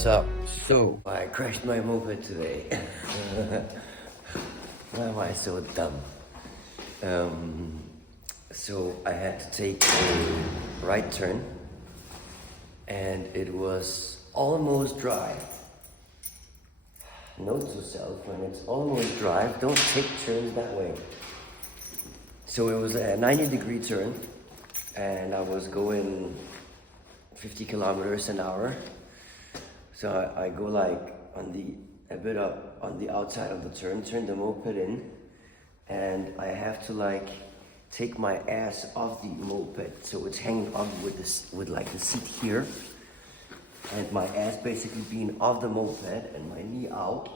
what's up? So, I crashed my moped today. Why am I so dumb? So, I had to take a right turn, and it was almost dry. Note to self, when it's almost dry, don't take turns that way. So, it was a 90-degree turn, and I was going 50 kilometers an hour. So I go like a bit up on the outside of the turn the moped in, and I have to like take my ass off the moped, so it's hanging up with like the seat here, and my ass basically being off the moped and my knee out,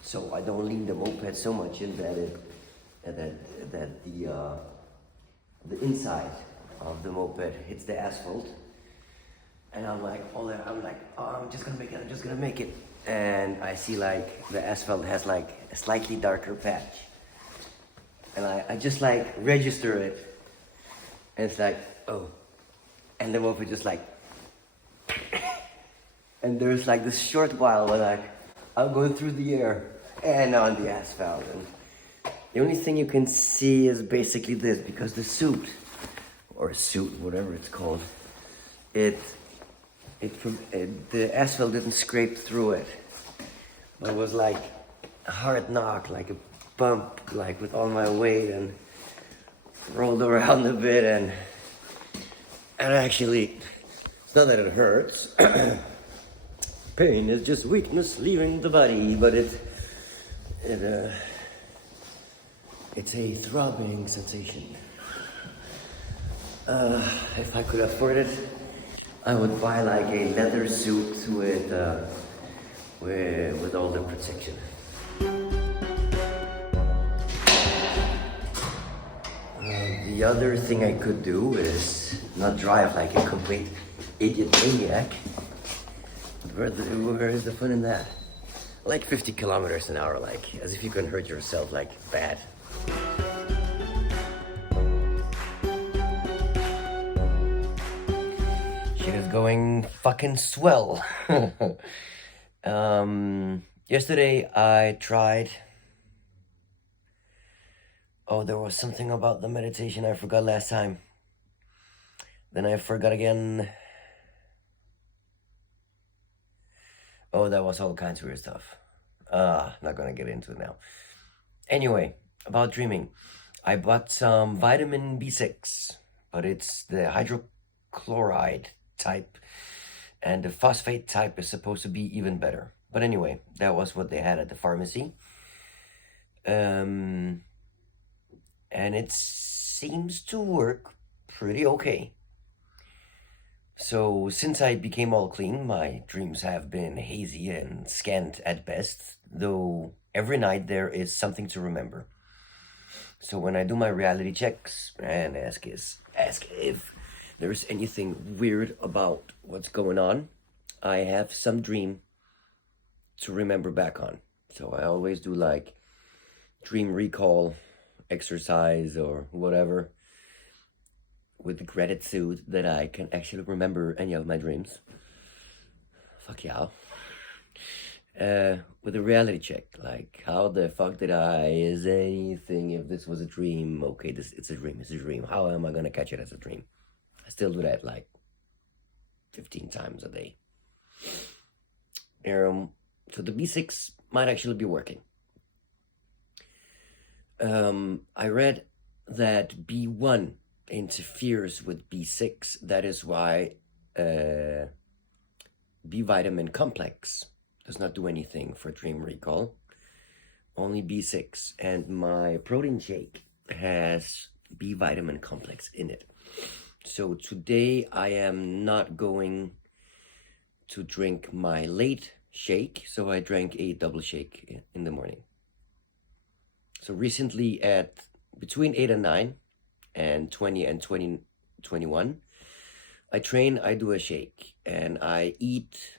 so I don't lean the moped so much in that the inside of the moped hits the asphalt. And I'm like, oh, I'm just gonna make it. And I see like the asphalt has like a slightly darker patch. And I just like register it. And it's like, oh. And the moped just like, and there's like this short while where like, I'm going through the air and on the asphalt. And the only thing you can see is basically this, because the suit, whatever it's called, the asphalt didn't scrape through it, but it was like a hard knock, like a bump, like with all my weight, and rolled around a bit, and actually, it's not that it hurts. Pain is just weakness leaving the body, but it's a throbbing sensation. If I could afford it, I would buy like a leather suit with all the protection. The other thing I could do is not drive like a complete idiot maniac. Where is the fun in that? Like 50 kilometers an hour, like as if you can hurt yourself like bad. Shit is going fucking swell. Yesterday I tried. Oh, there was something about the meditation I forgot last time. Then I forgot again. Oh, that was all kinds of weird stuff. Not gonna get into it now. Anyway, about dreaming. I bought some vitamin B6, but it's the hydrochloride type, and the phosphate type is supposed to be even better. But anyway, that was what they had at the pharmacy. And it seems to work pretty okay. So since I became all clean, my dreams have been hazy and scant at best, though every night there is something to remember. So when I do my reality checks and ask if there's anything weird about what's going on, I have some dream to remember back on. So I always do like dream recall exercise or whatever, with gratitude that I can actually remember any of my dreams. Fuck yeah. With a reality check, like how the fuck did is anything, if this was a dream, okay, it's a dream, how am I gonna catch it as a dream? I still do that like 15 times a day. So the B6 might actually be working. I read that B1 interferes with B6. That is why B vitamin complex does not do anything for dream recall. Only B6. And my protein shake has B vitamin complex in it. So today I am not going to drink my late shake, so I drank a double shake in the morning. So recently at between 8 and 9 and 20 and 21, I train, I do a shake, and I eat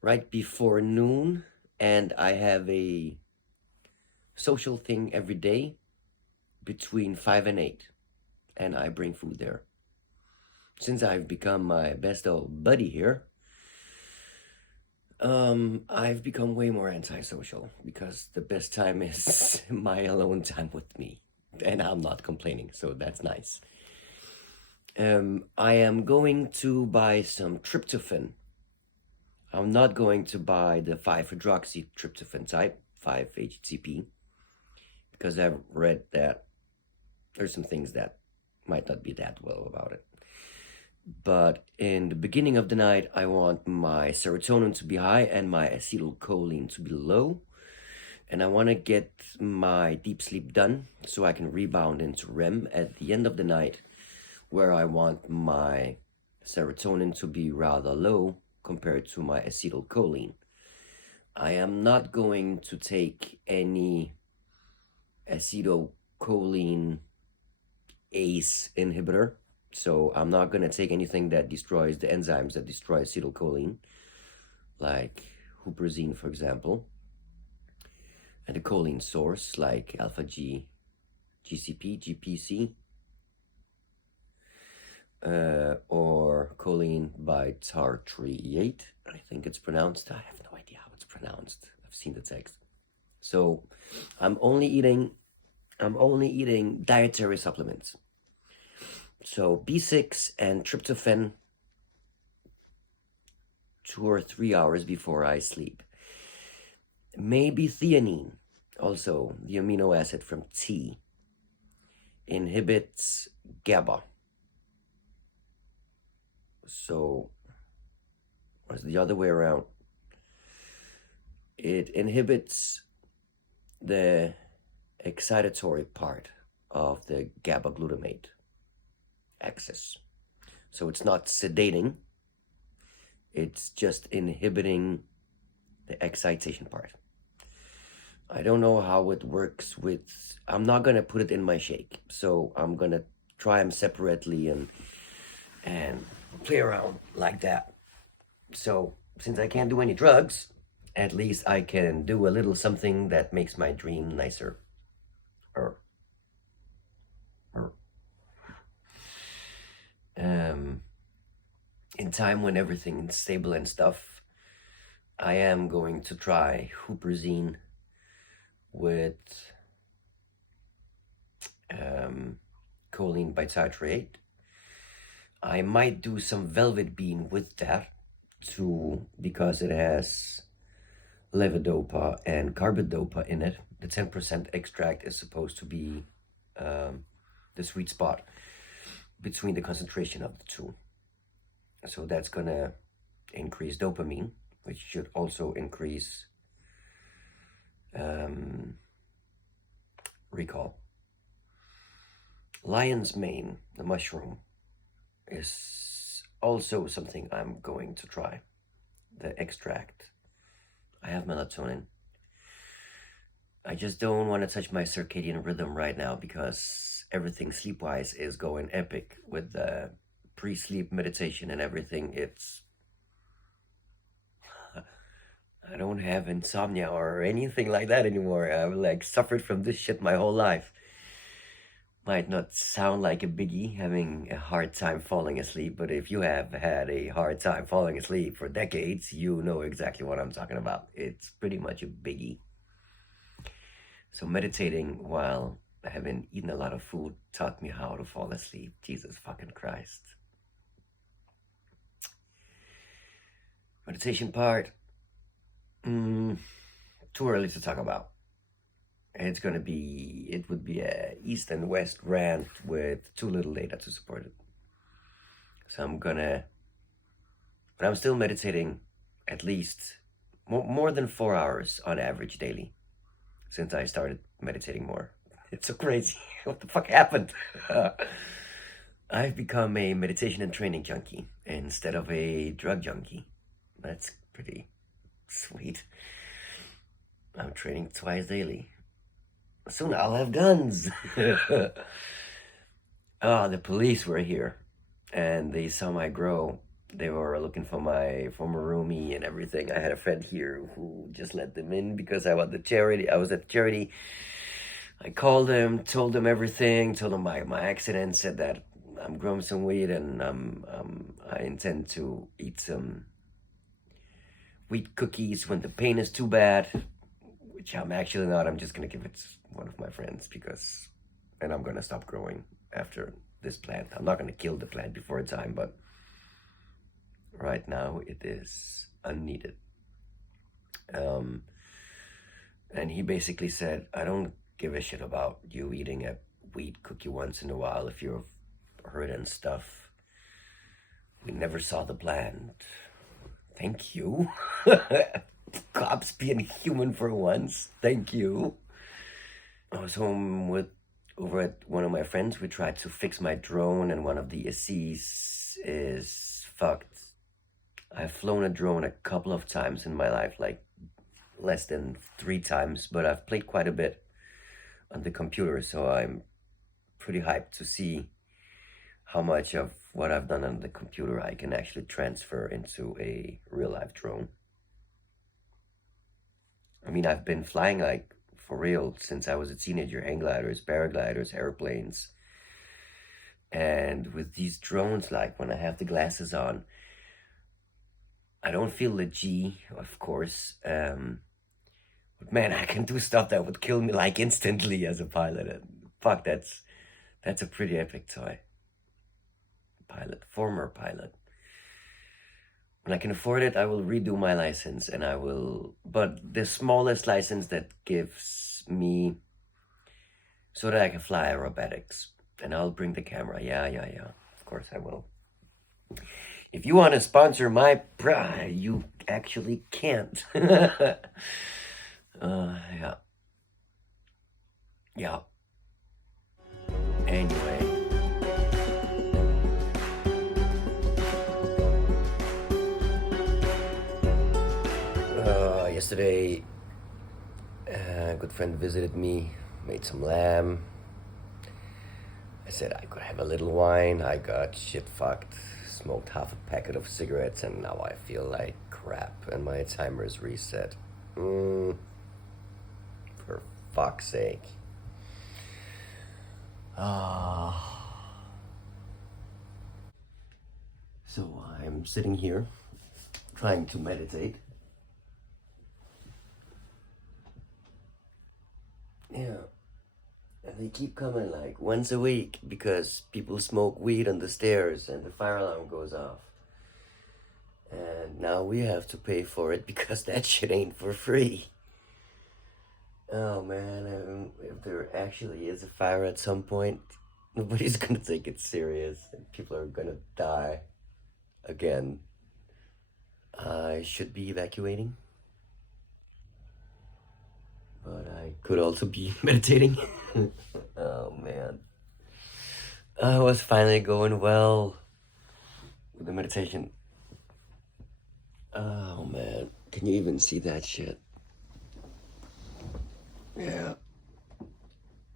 right before noon, and I have a social thing every day between 5 and 8, and I bring food there. Since I've become my best old buddy here, I've become way more antisocial because the best time is my alone time with me, and I'm not complaining, so that's nice. I am going to buy some tryptophan. I'm not going to buy the 5-hydroxytryptophan type, 5-HTP, because I've read that there's some things that might not be that well about it. But in the beginning of the night, I want my serotonin to be high and my acetylcholine to be low. And I want to get my deep sleep done so I can rebound into REM at the end of the night, where I want my serotonin to be rather low compared to my acetylcholine. I am not going to take any acetylcholine ACE inhibitor, so I'm not going to take anything that destroys the enzymes that destroy acetylcholine, like huperzine, for example, and the choline source like alpha G, GCP, GPC, or choline bitartrate, I think it's pronounced. I have no idea how it's pronounced. I've seen the text. So I'm only eating dietary supplements. So B6 and tryptophan 2 or 3 hours before I sleep. Maybe theanine, also the amino acid from tea, inhibits GABA. So, or the other way around. It inhibits the excitatory part of the GABA glutamate axis. So it's not sedating, it's just inhibiting the excitation part. I don't know how it works with, I'm not going to put it in my shake, so I'm going to try them separately and play around like that. So since I can't do any drugs, at least I can do a little something that makes my dream nicer. In time when everything is stable and stuff, I am going to try huperzine with choline bitartrate. I might do some velvet bean with that too, because it has levodopa and carbidopa in it. The 10% extract is supposed to be the sweet spot between the concentration of the two. So that's gonna increase dopamine, which should also increase recall. Lion's mane, the mushroom, is also something I'm going to try. The extract. I have melatonin. I just don't want to touch my circadian rhythm right now because everything sleep-wise is going epic with the pre-sleep meditation and everything. It's I don't have insomnia or anything like that anymore. I've like suffered from this shit my whole life. Might not sound like a biggie, having a hard time falling asleep, but if you have had a hard time falling asleep for decades, you know exactly what I'm talking about. It's pretty much a biggie. So meditating while having eaten a lot of food taught me how to fall asleep. Jesus fucking Christ. Meditation part, too early to talk about. It would be a east and west rant with too little data to support it. So but I'm still meditating at least more than 4 hours on average daily since I started meditating more. It's so crazy. What the fuck happened? I've become a meditation and training junkie instead of a drug junkie. That's pretty sweet. I'm training twice daily. Soon I'll have guns. Oh, the police were here and they saw my grow. They were looking for my former roomie and everything. I had a friend here who just let them in because I was at the charity. I called them, told them everything, told them my accident, said that I'm growing some weed and I intend to eat some wheat cookies when the pain is too bad, which I'm actually not. I'm just gonna give it to one of my friends because, and I'm gonna stop growing after this plant. I'm not gonna kill the plant before time, but right now it is unneeded. And he basically said, I don't give a shit about you eating a wheat cookie once in a while if you're hurt and stuff. We never saw the plant. Thank you. Cops being human for once. Thank you. I was home over at one of my friends. We tried to fix my drone, and one of the ACs is fucked. I've flown a drone a couple of times in my life, like less than 3 times, but I've played quite a bit on the computer, so I'm pretty hyped to see how much of what I've done on the computer I can actually transfer into a real-life drone. I mean, I've been flying like for real since I was a teenager, hang gliders, paragliders, airplanes. And with these drones, like when I have the glasses on, I don't feel the G, of course. But man, I can do stuff that would kill me like instantly as a pilot. And fuck, that's a pretty epic toy. Former pilot. When I can afford it, I will redo my license, and I will, but the smallest license that gives me so that I can fly aerobatics, and I'll bring the camera. Yeah. Of course I will. If you want to sponsor my you actually can't. Yeah. Anyway. Yesterday, a good friend visited me, made some lamb. I said I could have a little wine. I got shit fucked, smoked half a packet of cigarettes, and now I feel like crap, and my timer is reset. For fuck's sake. So I'm sitting here, trying to meditate. Yeah. And they keep coming like once a week because people smoke weed on the stairs and the fire alarm goes off. And now we have to pay for it because that shit ain't for free. Oh man, if there actually is a fire at some point, nobody's gonna take it serious and people are gonna die again. I should be evacuating, but I could also be meditating. Oh man. I was finally going well with the meditation. Oh man, can you even see that shit? Yeah.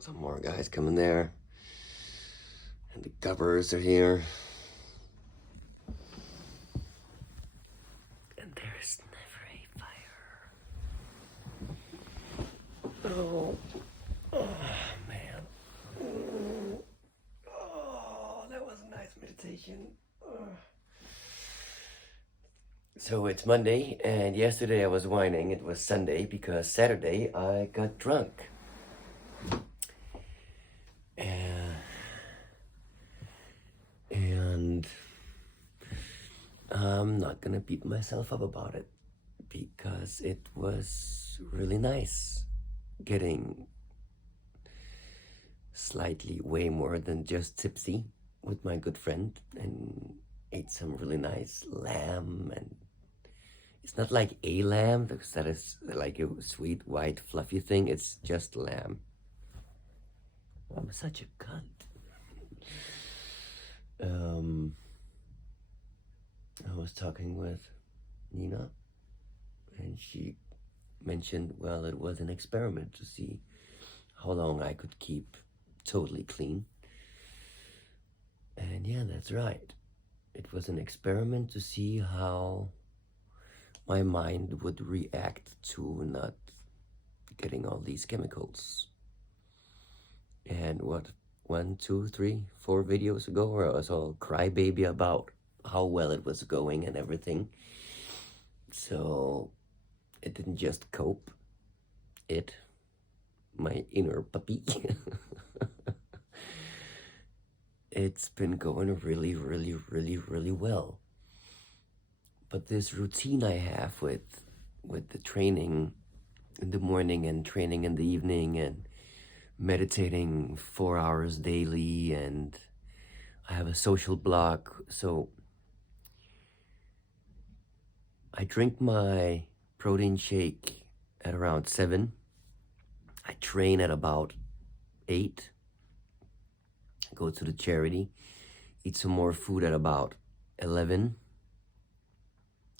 Some more guys coming there. And the governors are here. And there's never a fire. Oh man. Oh, that was a nice meditation. So it's Monday, and yesterday I was whining. It was Sunday because Saturday I got drunk. And I'm not gonna beat myself up about it because it was really nice getting slightly way more than just tipsy with my good friend and ate some really nice lamb. And it's not like a lamb because that is like a sweet white fluffy thing. It's just lamb. I'm such a cunt. I was talking with Nina, and she mentioned, well, it was an experiment to see how long I could keep totally clean. And yeah, that's right. It was an experiment to see how my mind would react to not getting all these chemicals. And what, 1, 2, 3, 4 videos ago, where I was all crybaby about how well it was going and everything, So it didn't just cope, my inner puppy, it's been going really, really, really, really well. But this routine I have with the training in the morning and training in the evening and meditating 4 hours daily, and I have a social blog. So I drink my protein shake at around 7. I train at about 8. Go to the charity, eat some more food at about 11.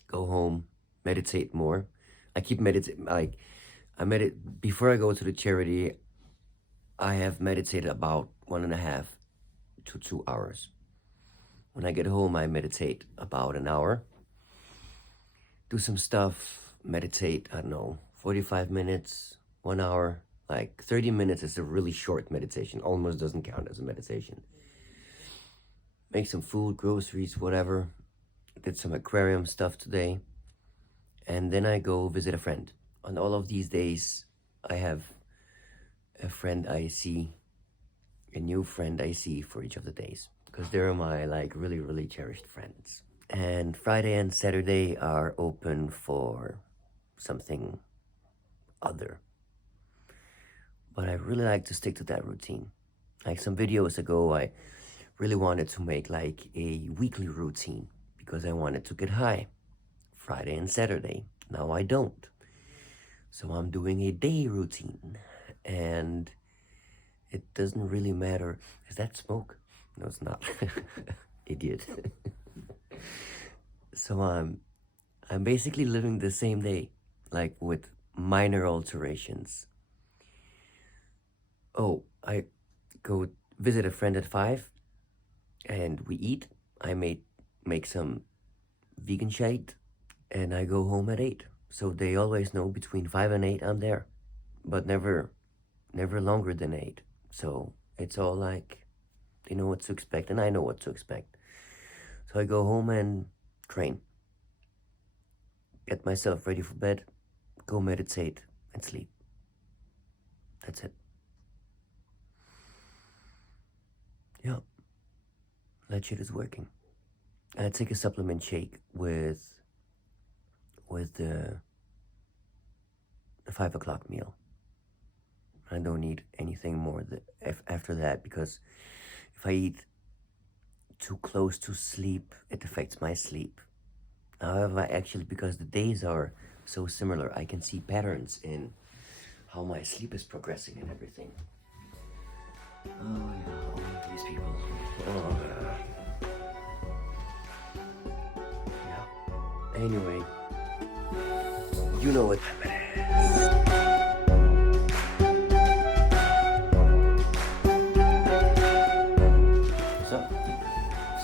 Go home, meditate more. I keep meditating, like, before I go to the charity, I have meditated about 1.5 to 2 hours. When I get home, I meditate about an hour. Do some stuff, meditate, I don't know, 45 minutes, 1 hour. Like 30 minutes is a really short meditation, almost doesn't count as a meditation. Make some food, groceries, whatever. Did some aquarium stuff today. And then I go visit a friend. On all of these days, I have a friend I see, a new friend I see for each of the days, because they're my like really, really cherished friends. And Friday and Saturday are open for something other. But I really like to stick to that routine. Like some videos ago, I really wanted to make like a weekly routine because I wanted to get high Friday and Saturday. Now I don't. So I'm doing a day routine, and it doesn't really matter. Is that smoke? No, it's not. Idiot. So I'm basically living the same day, like with minor alterations. Oh, I go visit a friend at 5, and we eat. I make some vegan shite, and I go home at 8. So they always know between 5 and 8 I'm there, but never longer than 8. So it's all like, they know what to expect, and I know what to expect. So I go home and train, get myself ready for bed, go meditate, and sleep. That's it. Yeah, that shit is working. I take a supplement shake with the 5 o'clock meal. I don't need anything more after that, because if I eat too close to sleep, it affects my sleep. However, actually, because the days are so similar, I can see patterns in how my sleep is progressing and everything. Oh yeah, all of these people. Oh yeah. Anyway, you know what time it is.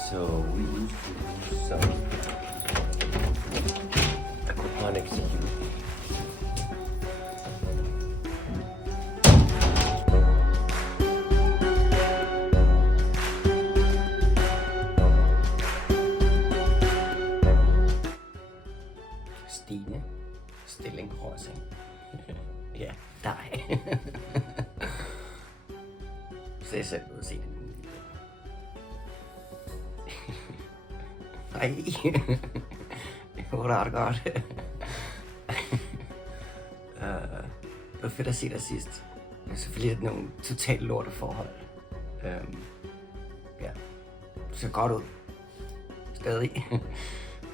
So we used to do some aquaponics here. Stine Stilling Horsing. Ja, dig. Se selv ud at se det. Nej. Det var ret godt. Det var fedt at se dig sidst. Men selvfølgelig er det nogle totalt lorteforhold. Ja. Du ser godt ud. Stadig.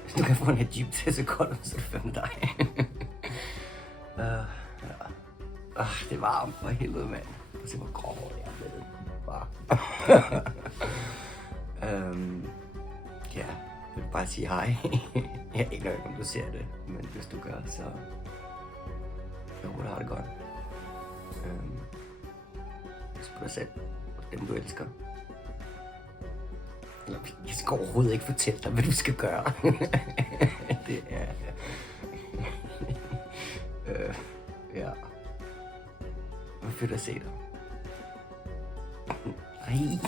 Hvis du kan få en Jeep til at se godt ud, så er det fandme dig. Ja. Det er varmt for helvede, mand. Prøv at se, hvor grov jeg er blevet. Ja, jeg vil bare sige hej. Jeg aner ikke, om du ser det, men hvis du gør, så jeg håber, du har det godt. Pas på dig selv og dem, du elsker. Jeg skal overhovedet ikke fortælle dig, hvad du skal gøre. Det er... ja. Hvor fedt at se dig. Ej.